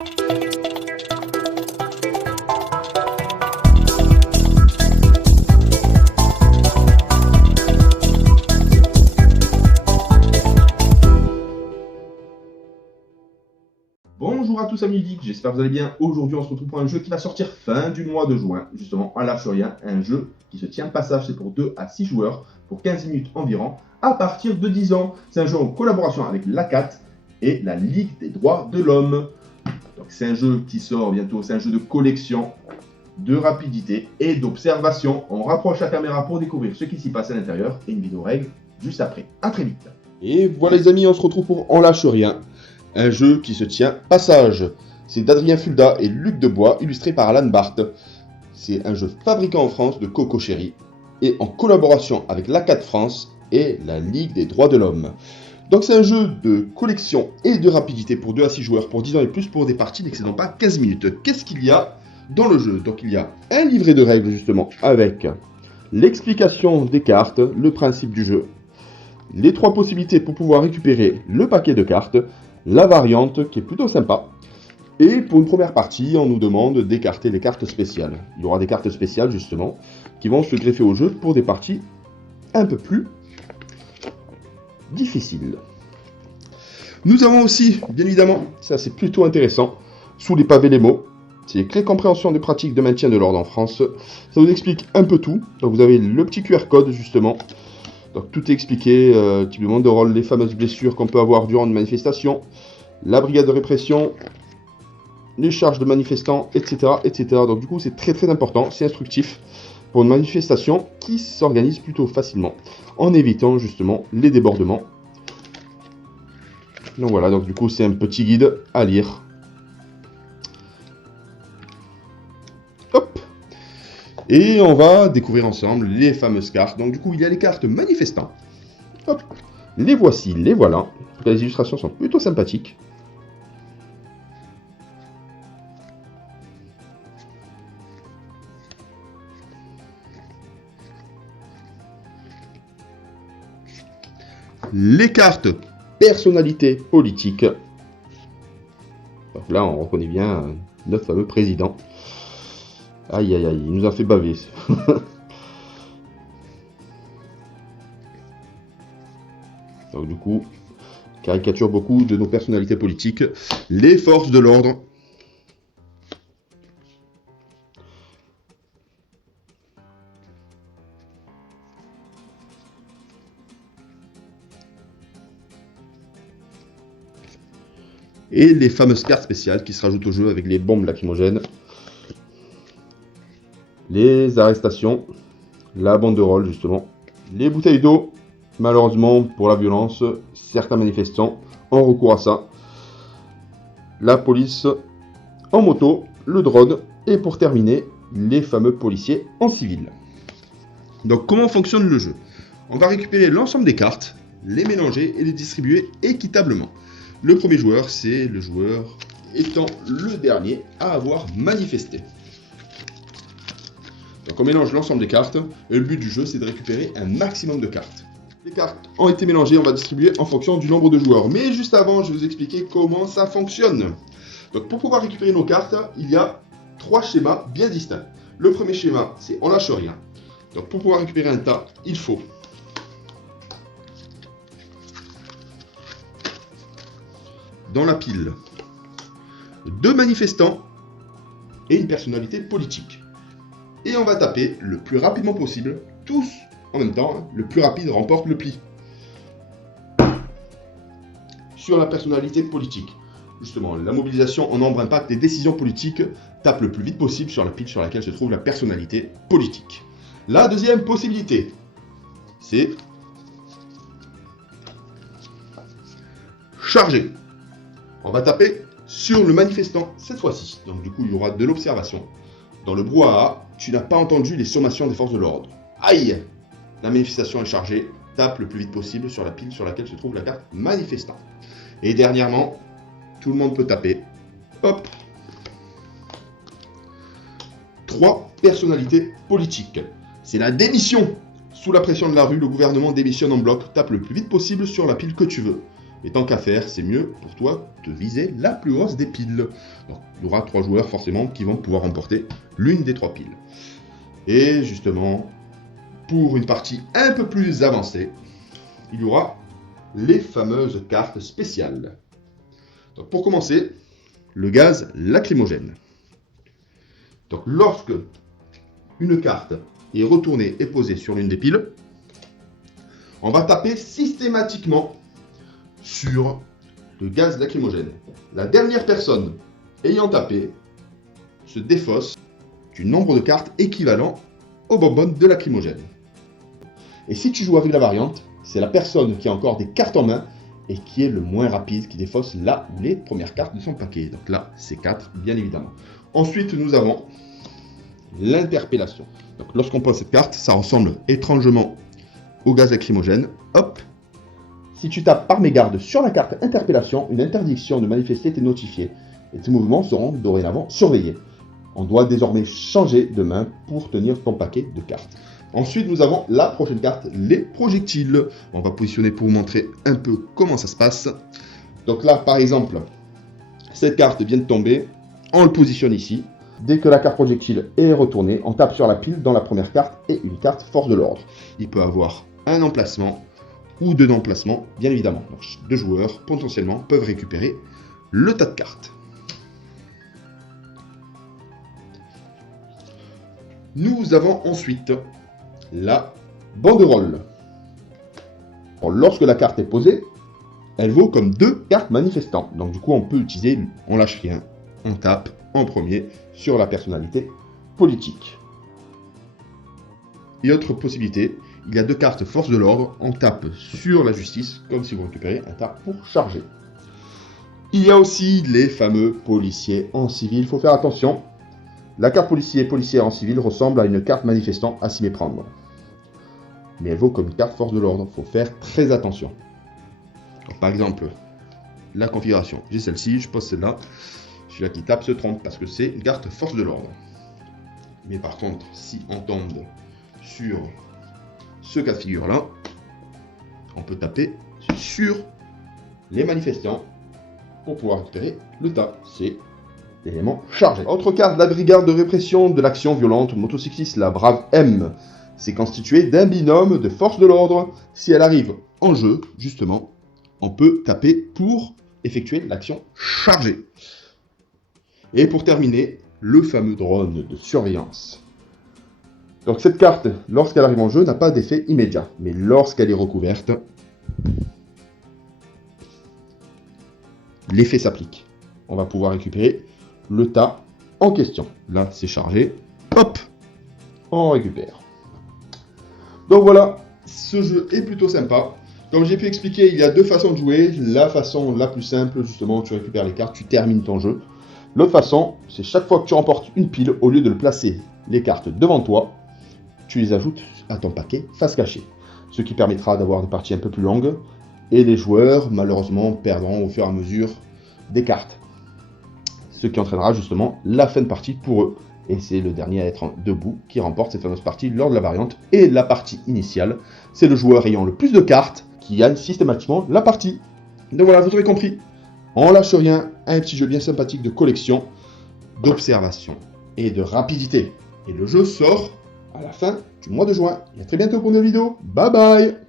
Bonjour à tous amis geeks, j'espère que vous allez bien. Aujourd'hui on se retrouve pour un jeu qui va sortir fin du mois de juin, justement en lâche rien, un jeu qui se tient passage, c'est pour 2 à 6 joueurs, pour 15 minutes environ, à partir de 10 ans. C'est un jeu en collaboration avec l'ACAT et la Ligue des droits de l'homme. Donc c'est un jeu qui sort bientôt, c'est un jeu de collection, de rapidité et d'observation. On rapproche la caméra pour découvrir ce qui s'y passe à l'intérieur et une vidéo règle juste après. A très vite. Et voilà les amis, on se retrouve pour On lâche rien. Un jeu qui se tient passage. C'est d'Adrien Fulda et Luc Debois, illustré par Alan Barthes. C'est un jeu fabriqué en France de Coco Chéri et en collaboration avec l'ACAT France et la Ligue des droits de l'homme. Donc c'est un jeu de collection et de rapidité pour 2 à 6 joueurs, pour 10 ans et plus, pour des parties n'excédant pas 15 minutes. Qu'est-ce qu'il y a dans le jeu? Donc il y a un livret de règles justement avec l'explication des cartes, le principe du jeu, les 3 possibilités pour pouvoir récupérer le paquet de cartes, la variante qui est plutôt sympa. Et pour une première partie, on nous demande d'écarter les cartes spéciales. Il y aura des cartes spéciales justement qui vont se greffer au jeu pour des parties un peu plus difficiles. Nous avons aussi, bien évidemment, ça c'est plutôt intéressant, sous les pavés les mots. C'est les clés compréhension des pratiques de maintien de l'ordre en France. Ça vous explique un peu tout. Donc vous avez le petit QR code justement. Donc tout est expliqué, type de monde de rôle, les fameuses blessures qu'on peut avoir durant une manifestation, la brigade de répression, les charges de manifestants, etc. etc. Donc du coup c'est très important, c'est instructif pour une manifestation qui s'organise plutôt facilement, en évitant justement les débordements. Donc voilà, donc du coup c'est un petit guide à lire. Hop! Et on va découvrir ensemble les fameuses cartes. Donc du coup, il y a les cartes manifestants. Hop. Les voici, les voilà. Les illustrations sont plutôt sympathiques. Les cartes personnalité politique. Donc là, on reconnaît bien notre fameux président. Aïe aïe aïe, il nous a fait baver. Donc du coup, caricature beaucoup de nos personnalités politiques. Les forces de l'ordre. Et les fameuses cartes spéciales qui se rajoutent au jeu avec les bombes lacrymogènes. Les arrestations, la banderole justement, les bouteilles d'eau. Malheureusement pour la violence, certains manifestants ont recours à ça. La police en moto, le drone et pour terminer, les fameux policiers en civil. Donc comment fonctionne le jeu? On va récupérer l'ensemble des cartes, les mélanger et les distribuer équitablement. Le premier joueur, c'est le joueur étant le dernier à avoir manifesté. Donc on mélange l'ensemble des cartes, et le but du jeu c'est de récupérer un maximum de cartes. Les cartes ont été mélangées, on va distribuer en fonction du nombre de joueurs. Mais juste avant, je vais vous expliquer comment ça fonctionne. Donc pour pouvoir récupérer nos cartes, il y a 3 schémas bien distincts. Le premier schéma, c'est on lâche rien. Donc pour pouvoir récupérer un tas, il faut dans la pile 2 manifestants et une personnalité politique. Et on va taper le plus rapidement possible, tous en même temps, le plus rapide remporte le pli. Sur la personnalité politique, justement, la mobilisation en nombre impact des décisions politiques, tape le plus vite possible sur la pile sur laquelle se trouve la personnalité politique. La deuxième possibilité, c'est charger. On va taper sur le manifestant cette fois-ci. Donc du coup, il y aura de l'observation. Dans le brouhaha, tu n'as pas entendu les sommations des forces de l'ordre. Aïe! La manifestation est chargée. Tape le plus vite possible sur la pile sur laquelle se trouve la carte manifestant. Et dernièrement, tout le monde peut taper. Hop! 3 personnalités politiques. C'est la démission. Sous la pression de la rue, le gouvernement démissionne en bloc. Tape le plus vite possible sur la pile que tu veux. Et tant qu'à faire, c'est mieux pour toi de viser la plus grosse des piles. Donc, il y aura 3 joueurs forcément qui vont pouvoir remporter l'une des 3 piles. Et justement, pour une partie un peu plus avancée, il y aura les fameuses cartes spéciales. Donc, pour commencer, le gaz lacrymogène. Donc, lorsque une carte est retournée et posée sur l'une des piles, on va taper systématiquement sur le gaz lacrymogène. La dernière personne ayant tapé se défausse du nombre de cartes équivalent aux bonbonnes de lacrymogène. Et si tu joues avec la variante, c'est la personne qui a encore des cartes en main et qui est le moins rapide qui défausse là où les premières cartes de son paquet. Donc là, c'est 4, bien évidemment. Ensuite, nous avons l'interpellation. Donc lorsqu'on pose cette carte, ça ressemble étrangement au gaz lacrymogène. Hop. Si tu tapes par mégarde sur la carte interpellation, une interdiction de manifester t'est notifiée et tes mouvements seront dorénavant surveillés. On doit désormais changer de main pour tenir ton paquet de cartes. Ensuite, nous avons la prochaine carte, les projectiles. On va positionner pour vous montrer un peu comment ça se passe. Donc là, par exemple, cette carte vient de tomber. On le positionne ici. Dès que la carte projectile est retournée, on tape sur la pile dans la première carte et une carte force de l'ordre. Il peut avoir un emplacement ou 2 emplacements, bien évidemment. Donc, 2 joueurs, potentiellement, peuvent récupérer le tas de cartes. Nous avons ensuite la banderole. Alors, lorsque la carte est posée, elle vaut comme 2 cartes manifestants. Donc du coup, on peut utiliser, on lâche rien, on tape en premier sur la personnalité politique. Et autre possibilité, il y a 2 cartes force de l'ordre, on tape sur la justice, comme si vous récupérez un tas pour charger. Il y a aussi les fameux policiers en civil, il faut faire attention. La carte policière en civil ressemble à une carte manifestant à s'y méprendre. Mais elle vaut comme une carte force de l'ordre, il faut faire très attention. Donc, par exemple, la configuration, j'ai celle-ci, je pose celle-là. Celui-là qui tape se trompe parce que c'est une carte force de l'ordre. Mais par contre, si on tombe sur ce cas de figure-là, on peut taper sur les manifestants pour pouvoir récupérer le tas. C'est l'élément chargé. Autre carte, la brigade de répression de l'action violente motocycliste, la Brave M. C'est constitué d'un binôme de force de l'ordre. Si elle arrive en jeu, justement, on peut taper pour effectuer l'action chargée. Et pour terminer, le fameux drone de surveillance. Donc cette carte, lorsqu'elle arrive en jeu, n'a pas d'effet immédiat. Mais lorsqu'elle est recouverte, l'effet s'applique. On va pouvoir récupérer le tas en question. Là, c'est chargé. Hop, on récupère. Donc voilà, ce jeu est plutôt sympa. Comme j'ai pu expliquer, il y a 2 façons de jouer. La façon la plus simple, justement, tu récupères les cartes, tu termines ton jeu. L'autre façon, c'est chaque fois que tu remportes une pile, au lieu de le placer les cartes devant toi, tu les ajoutes à ton paquet face cachée. Ce qui permettra d'avoir des parties un peu plus longues. Et les joueurs, malheureusement, perdront au fur et à mesure des cartes. Ce qui entraînera justement la fin de partie pour eux. Et c'est le dernier à être debout qui remporte cette fameuse partie lors de la variante. Et la partie initiale, c'est le joueur ayant le plus de cartes qui gagne systématiquement la partie. Donc voilà, vous aurez compris. On lâche rien, un petit jeu bien sympathique de collection, d'observation et de rapidité. Et le jeu sort à la fin du mois de juin. Et à très bientôt pour une nouvelle vidéo. Bye bye!